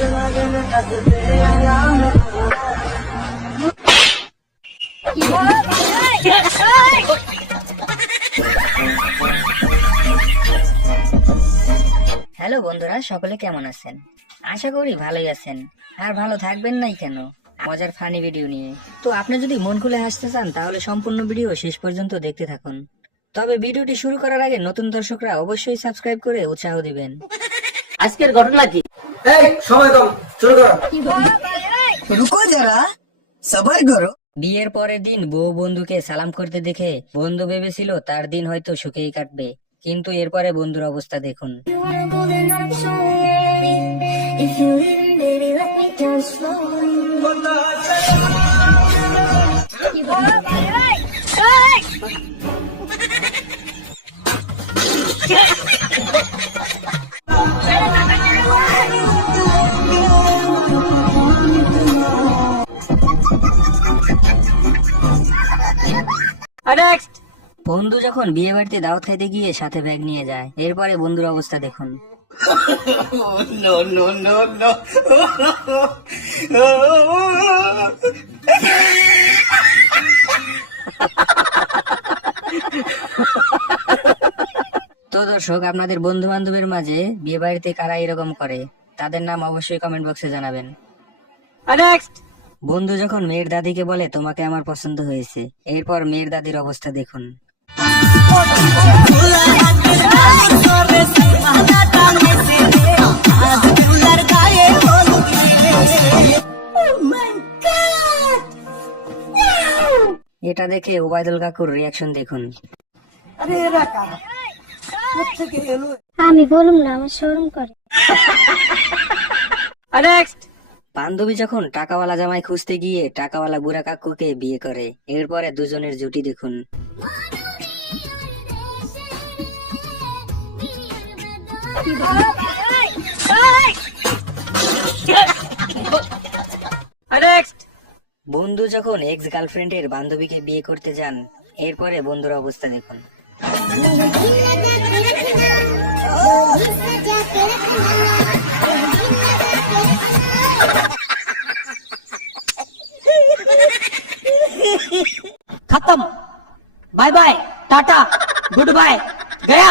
Hello বন্ধুরা, সকলে কেমন আছেন? আশা করি ভালোই আছেন। আর ভালো থাকবেন নাই কেন, মজার ফানি ভিডিও নিয়ে। তো আপনি যদি মন খুলে হাসতে চান তাহলে সম্পূর্ণ ভিডিও শেষ পর্যন্ত দেখতে থাকুন। তবে ভিডিওটি শুরু করার আগে নতুন দর্শকরা অবশ্যই সাবস্ক্রাইব করে উৎসাহ দিবেন। আজকের ঘটনা কি? এই সময় কম, শুরু করো। रुको जरा सबर करो। বিয়ের পরের দিন বউ বন্ধুকে সালাম করতে দেখে বন্ধু ভেবেছিল তার দিন হয়তো সুখেই কাটবে, কিন্তু এরপরে বন্ধুর অবস্থা দেখুন। নেক্সট। বন্ধু যখন বিয়ে বাড়িতে দাওয়াত খাইতে গিয়ে সাথে ব্যাগ নিয়ে যায়, এরপরে বন্ধুর অবস্থা দেখুন। No no no no. তো দর্শক, আপনাদের বন্ধু বান্ধবের মাঝে বিয়ে বাড়িতে কারা এরকম করে তাদের নাম অবশ্যই কমেন্ট বক্সে জানাবেন। নেক্সট। বন্ধু যখন মেয়ের দাদিকে বলে তোমাকে আমার পছন্দ হয়েছে, এরপর মেয়ের দাদির অবস্থা দেখুন। এটা দেখে ওবায়দুল কাকুর রিয়াকশন দেখুন। আমি বলুম না, আমার শরম করে। নেক্সট। বান্ধবী যখন টাকাওয়ালা জামাই খুঁজতে গিয়ে টাকাওয়ালা বুড়া কাকুকে বিয়ে করে, এরপরে দুজনের জুটি দেখুন। নেক্সট। বন্ধু যখন এক্স গার্লফ্রেন্ডের বান্ধবীকে বিয়ে করতে যান, এরপরে বন্ধুর অবস্থা দেখুন। खत्म। Bye bye, tata, good bye, गया।